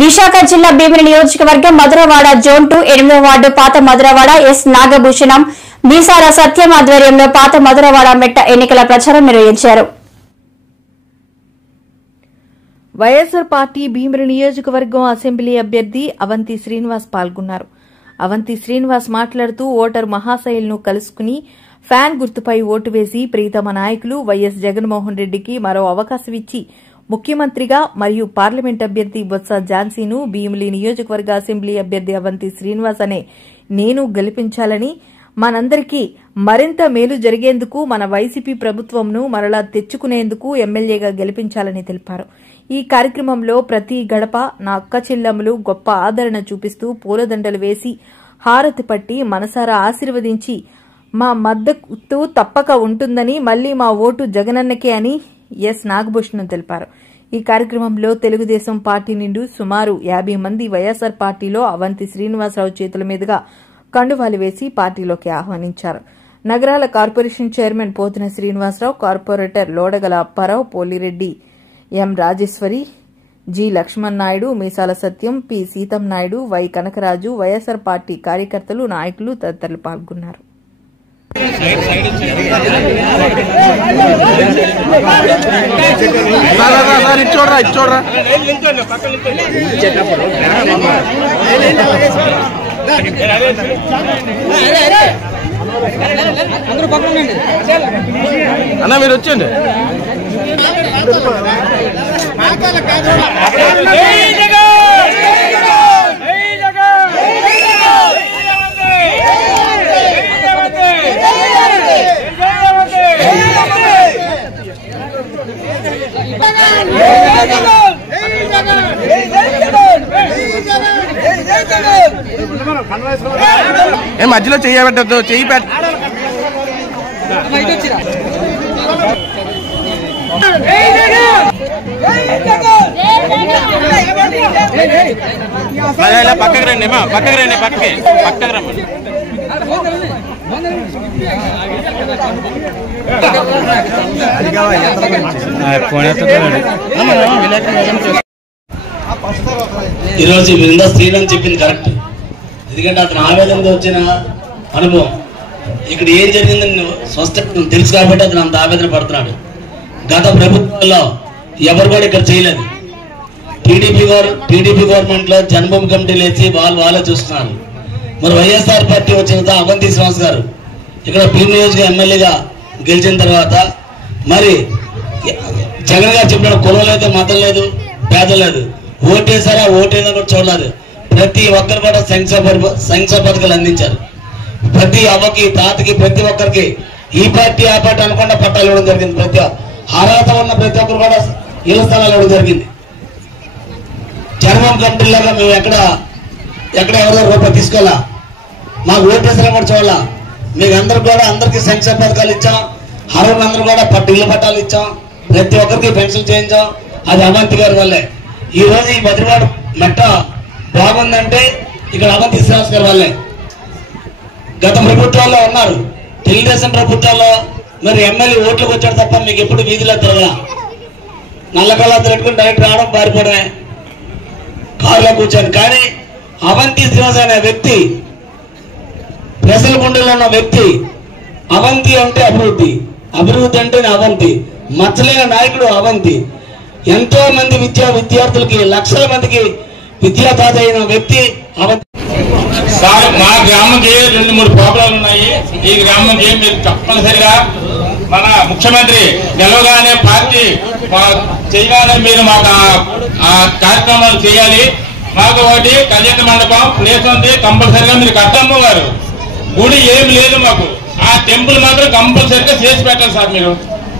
విశాఖ జిల్లా భీమిలి నియోజకవర్గం మధురవాడ జోన్ 2 8వ వార్డు పాత మధురవాడ ఎస్ నాగభూషణం మీసార సత్యం ఆధ్వర్యంలో పాత మధురవాడ మెట్ట ఎన్నికల ప్రచారం నిర్వహించారు. వైఎస్ఆర్ పార్టీ భీమిలి నియోజకవర్గం అసెంబ్లీ అభ్యర్థి అవంతి శ్రీనివాస్ పాల్గొన్నారు. అవంతి శ్రీనివాస్ మాట్లాడుతూ ఓటర్ మహాశైలను కలుసుకుని ఫ్యాన్ గుర్తుపై ఓటు వేసి ప్రీతమ నాయకులు వైఎస్ జగన్మోహన్ రెడ్డికి మరో అవకాశం ఇచ్చి ముఖ్యమంత్రిగా మరియు పార్లమెంట్ అభ్యర్థి బొత్స ఝాన్సీను భీమిలి నియోజకవర్గ అసెంబ్లీ అభ్యర్థి అవంతి శ్రీనివాస్ అనే నేను గెలిపించాలని, మనందరికీ మరింత మేలు జరిగేందుకు మన వైసీపీ ప్రభుత్వంను మరలా తెచ్చుకునేందుకు ఎమ్మెల్యేగా గెలిపించాలని తెలిపారు. ఈ కార్యక్రమంలో ప్రతి గడప నా అక్క చెల్లెమ్మలు గొప్ప ఆదరణ చూపిస్తూ పూలదండలు వేసి హారతి పట్టి మనసారా ఆశీర్వదించి మా మద్దతు తప్పక ఉంటుందని, మళ్లీ మా ఓటు జగనన్నకే అని ఎస్ నాగభూషణం తెలిపారు. ఈ కార్యక్రమంలో తెలుగుదేశం పార్టీ నుండి సుమారు 50 మంది వైఎస్ఆర్ పార్టీలో అవంతి శ్రీనివాసరావు చేతుల మీదుగా కండువాలు వేసి పార్టీలోకి ఆహ్వానించారు. నగరాల corporation chairman Pothina Srinivasarao, corporator Lodagala Apparao, Polireddy, M Rajeswari, G Laxman Naidu, Meesala Satyam, P Seetham Naidu, Y Kanakaraju, YSR party కార్యకర్తలు, నాయకులు తదితరులు పాల్గొన్నారు. అన్న మీరు వచ్చండి. మధ్యలో చెయ్యి పెట్టద్దు, చెయ్యి పెట్ట పక్కకి రండి, పక్కకి రండి, పక్కకి రమ్మని. ఈరోజు బృందా శ్రీరామ్ చెప్పింది కరెక్ట్. ఎందుకంటే అతను ఆవేదనతో వచ్చిన అనుభవం, ఇక్కడ ఏం జరిగిందని స్పష్టం తెలుసు కాబట్టి అతను అంత ఆవేదన పడుతున్నాడు. గత ప్రభుత్వాల్లో ఎవరు కూడా ఇక్కడ చేయలేదు. టీడీపీ గవర్నమెంట్ లో జన్మభూమి కమిటీలు వేసి వాళ్ళే చూస్తున్నారు. మరి వైఎస్ఆర్ పార్టీ వచ్చిన అవంతి శ్రీనివాస్ గారు ఇక్కడ భీమిలి నియోజక ఎమ్మెల్యేగా గెలిచిన తర్వాత మరి జగన్ గారు చెప్పిన కులం లేదు, మతం లేదు, పేద లేదు, ఓటేసారా ఓటేదా కూడా చూడలేదు. ప్రతి ఒక్కరు కూడా సంక్షేమ పథకాలు అందించారు. ప్రతి అవ్వకి, తాతకి, ప్రతి ఒక్కరికి ఈ పార్టీ ఆ పార్టీ అనకుండా పట్టాలు ఇవ్వడం జరిగింది. ప్రతి అర్హత ఉన్న ప్రతి ఒక్కరు కూడా ఇళ్ల స్థలాలు ఇవ్వడం జరిగింది. జన్మభూమి కమిటీలాగా మేము ఎక్కడ ఎవరిదో రూపాయి తీసుకోవాలా, మాకు ఓటేసారా కూడా చూడాలా. మీకు అందరికి కూడా అందరికీ సంక్షేమ పథకాలు ఇచ్చాం. అర్హులందరూ కూడా ఇళ్ల పట్టాలు ఇచ్చాం. ప్రతి ఒక్కరికి పెన్షన్ చేయించాం. అది అవంతి గారి వల్లే. ఈ రోజు ఈ మధురవాడ మెట్ట బాగుందంటే ఇక్కడ అవంతి శ్రీనివాస్ గారి వల్లే. గత ప్రభుత్వాల్లో ఉన్నారు, తెలుగుదేశం ప్రభుత్వాల్లో మరి ఎమ్మెల్యే ఓట్లకు వచ్చాడు తప్ప మీకు ఎప్పుడు వీధిలో తిరగలా. నల్ల కళ్ళతో పెట్టుకుని డైరెక్ట్ రావడం, పారిపోవడమే, కారులో కూర్చొని. కానీ అవంతి శ్రీనివాస్ అనే వ్యక్తి, ప్రజల గుండెల్లో ఉన్న వ్యక్తి. అవంతి అంటే అభివృద్ధి, అభివృద్ధి అంటే అవంతి. మచ్చలేని నాయకుడు అవంతి. ఎంతో మంది విద్యార్థులకి, లక్షల మందికి విద్యాదాత అయిన వ్యక్తి అవంతి. సార్, మా గ్రామంకి 2-3 ప్రోగ్రాలు ఉన్నాయి. ఈ గ్రామంకి మీరు తప్పనిసరిగా మన ముఖ్యమంత్రి గెలవగానే పార్టీ చేయగానే మీరు మాకు ఆ కార్యక్రమాలు చేయాలి. మాకు ఒకటి కళ్యాణ మండపం ప్లేస్ ఉంది, కంపల్సరిగా మీరు కట్టమ్మ గారు గుడి ఏం లేదు మాకు. ఆ టెంపుల్ మాత్రం కంపల్సరిగా చేసి పెట్టాలి సార్. మీరు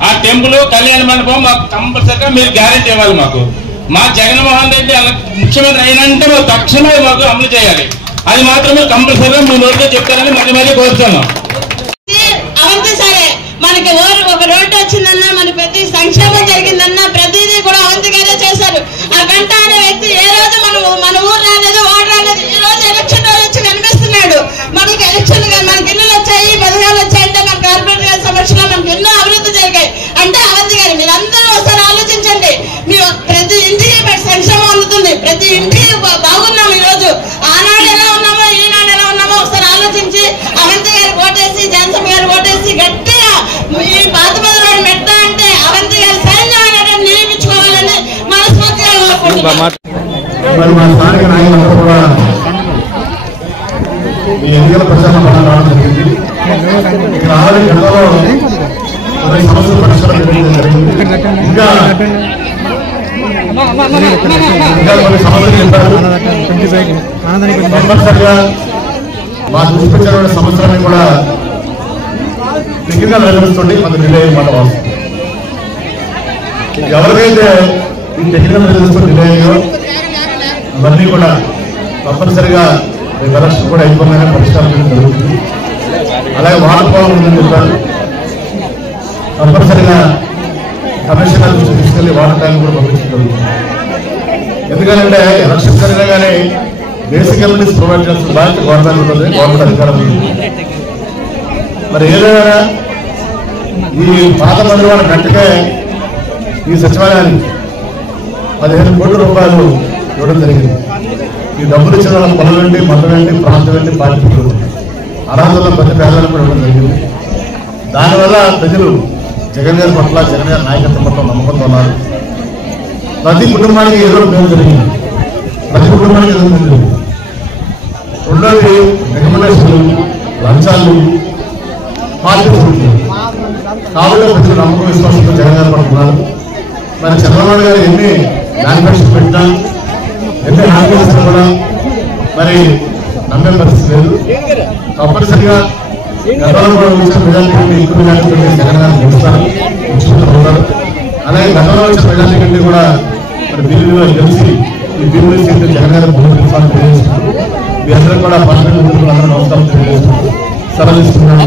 ఆ టెంపుల్, కళ్యాణ మండపం మాకు కంపల్సరిగా మీరు గ్యారెంటీ ఇవ్వాలి. మాకు మా జగన్మోహన్ రెడ్డి ముఖ్యమంత్రి అయినంటే మాకు తక్షణమే మాకు అమలు చేయాలి. అది మాత్రమే కంపల్సరిగా మీ నోటితో చెప్తారని మరీ కోరుతున్నాం. అవంతి సరే, మనకి ఒక రోడ్డు వచ్చిందన్నా, మన ప్రతి సంక్షేమం జరిగిందన్నా ప్రతిదీ కూడా అవంతి గారే చేశారు. ఆ గంట అనే వ్యక్తి ఏ రోజు మన ఊరు రాలేదు, ఓటు రాలేదు. ఈ రోజు ఎలక్షన్ రోజు వచ్చి కనిపిస్తున్నాడు. మనకి ఎలక్షన్ మనకి ఇల్లులు వచ్చాయి, పథకాలు వచ్చాయంటే మన కార్పొరేట్ గారి సమక్షంలో మనకి ఎన్నో అభివృద్ధి జరిగాయి. అంటే అవంతి గారు మీరు అందరూ ఒకసారి ఆలోచించండి. మీరు ప్రతి ఇంటికి సంక్షేమం అందుతుంది, ప్రతి ఇంటికి మరి మా స్థానిక నాయకులందరూ కూడా ఈ ఎన్నికల ప్రచారం రావడం జరిగింది. ఇక్కడ ఆల్రెడీ గతంలో కొన్ని సమస్యలు పరిష్కారం జరిగింది. ఇంకా కొన్ని సమస్యలు చెప్పారు. తప్పనిసరిగా మా దృష్టించిన సమస్యలన్నీ కూడా దగ్గరగా నెరవేరుస్తుంటే మనకు డిలే మాట వాస్తవం. ఎవరికైతే ఈ టెక్నికల్ నెరవేరుస్తూ డిలే అయ్యో అవన్నీ కూడా తప్పనిసరిగా ఎలక్షన్ కూడా అయిపోయినా పరిష్కారం జరుగుతుంది. అలాగే వాటర్ ప్రాబ్లం ఉందని చెప్పారు. తప్పనిసరిగా కమిషనర్ నుంచి తీసుకెళ్లి వాటర్ ట్యాంక్ కూడా పంపించడం జరుగుతుంది. ఎందుకంటే ఎలక్షన్ జరిగినాగానే బేసిక్ కమ్యూనిటీస్ ప్రొవైడ్ చేస్తున్న బాధ్యత గవర్నమెంట్ ఉంటుంది, గవర్నమెంట్ అధికారం ఉంది. మరి ఏదైనా ఈ పాత మందివాడ గంటకే ఈ సచివాలయానికి 15 కోట్ల రూపాయలు ఇవ్వడం జరిగింది. ఈ డబ్బులు ఇచ్చిన వాళ్ళ పొలం ఏంటి, మతం ఏంటి, ప్రాంతం ఏంటి, బాధ్యతలు అర్హతల ప్రతి పేదలకు కూడా ఇవ్వడం జరిగింది. దానివల్ల ప్రజలు జగన్ గారి పట్ల, జగన్ గారి నాయకత్వం పట్ల నమ్మకంతో ఉన్నారు. ప్రతి కుటుంబానికి ఏదో మేలు జరిగింది. ప్రతి కుటుంబానికి ఏదో మేలు జరిగింది. రెండోది రికమెండేషన్లు, లంచాలు, పార్టీ కాబట్టి ప్రజలు నమ్మకం విశ్వాసంతో జగన్ గారు పడుతున్నారు. మరి చంద్రబాబు గారు ఎన్ని మేనిఫెస్టో పెట్టినా, ఎన్ని హామీలు ఇచ్చినా కూడా మరి నమ్మే పరిస్థితి లేదు. తప్పనిసరిగా గతంలో కూడా వచ్చిన మెజార్టీ కంటే ఎక్కువ మెజార్టీ కంటే జగన్ గారు గెలుస్తారు, ముఖ్యమంత్రి. అలాగే గతంలో వచ్చిన మెజార్టీ కంటే కూడా మరి బిల్లులో గెలిచి ఈ బిల్లు చేస్తే జగన్ గారు ముందు గెలుస్తారని తెలియజేస్తున్నారు. మీ అందరూ కూడా 12 మంది నమస్కారం తెలియజేస్తున్నారు. సెలవు ఇస్తున్నాను.